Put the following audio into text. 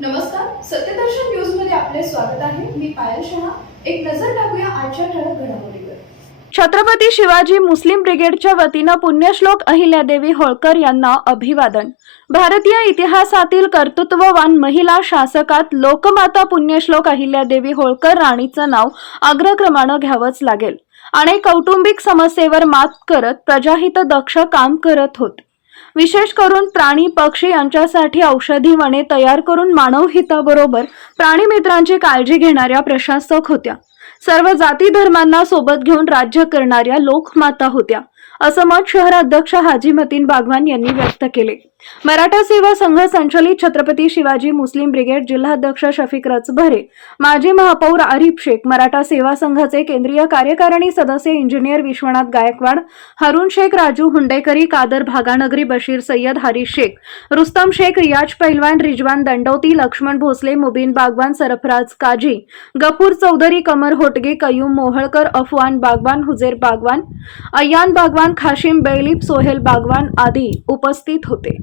नमस्कार सत्यदर्शन न्यूजमध्ये आपले स्वागत आहे. मी पायल शहा. एक नजर टाकूया आजच्या ठळक घडामोडीवर. छत्रपती शिवाजी मुस्लिम ब्रिगेडच्या वतीनं पुण्यश्लोक अहिल्यादेवी होळकर यांना अभिवादन. भारतीय इतिहासातील कर्तृत्ववान महिला शासकात लोकमाता पुण्यश्लोक अहिल्यादेवी होळकर राणीचं नाव अग्रक्रमानं घ्यावंच लागेल. आणि कौटुंबिक समस्येवर मात करत प्रजाहित दक्ष काम करत होत. विशेष करून प्राणी पक्षी यांच्यासाठी औषधी वने तयार करून मानव हिताबरोबर प्राणीमित्रांची काळजी घेणाऱ्या प्रशासक होत्या. सर्व जाती धर्मांना सोबत घेऊन राज्य करणाऱ्या लोकमाता होत्या. असं मत शहराध्यक्ष हाजी मतीन बागवान यांनी व्यक्त केले. मराठा सेवा संघ संचलित छत्रपती शिवाजी मुस्लिम ब्रिगेड जिल्हाध्यक्ष शफिक रचभरे माजी महापौर आरिफ शेख मराठा सेवा संघाचे केंद्रीय कार्यकारिणी सदस्य इंजिनियर विश्वनाथ गायकवाड हरुण शेख राजू हुंडेकरी कादर भागानगरी बशीर सय्यद हरीश शेख रुस्तम शेख रियाज पैलवान रिजवान दंडवती लक्ष्मण भोसले मुबीन बागवान सरफराज काजी गफूर चौधरी कमर होटगे कयूम मोहळकर अफवान बागवान हुजेर बागवान अय्यान बागवान खाशिम बेलीप सोहेल बागवान आदी उपस्थित होते.